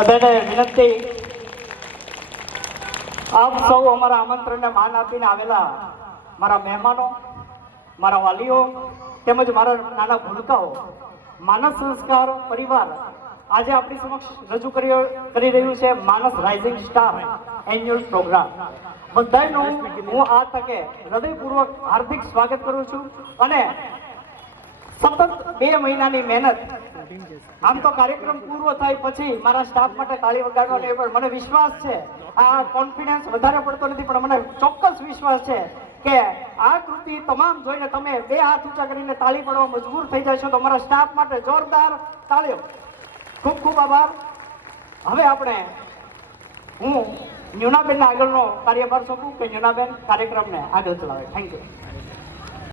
બધાને વિનંતી, આપ સૌ અમારા આમંત્રણને માન આપીને આવેલા મારા મહેમાનો, મારા વાલીઓ તેમજ મારા નાના ભૂલકાઓ, માનસ સંસ્કાર પરિવાર આજે આપણી સમક્ષ રજૂ કરી રહ્યું છે માનસ રાઇઝિંગ સ્ટાર એન્યુઅલ પ્રોગ્રામ. બધાનું હું આ તકે હૃદયપૂર્વક હાર્દિક સ્વાગત કરું છું. અને સતત 2 મહિનાની મહેનત, આમ તો કાર્યક્રમ પૂરો થાય પછી મારા સ્ટાફ માટે તાળી વગાડવાનો એ પણ મને વિશ્વાસ છે, આ કોન્ફિડન્સ વધારે પડતો નથી પણ મને ચોક્કસ વિશ્વાસ છે કે આ કૃતિ તમામ જોઈને તમે 2 હાથ ઊંચા કરીને તાળી પાડવા મજબૂર થઈ જશો. તો મારા સ્ટાફ માટે જોરદાર તાળીઓ. ખૂબ ખૂબ આભાર. હવે આપણે હું ન્યુનાબેનના આગળનો કાર્યભાર સોંપું કે ન્યુનાબેન કાર્યક્રમને આગળ ચલાવે. Thank you.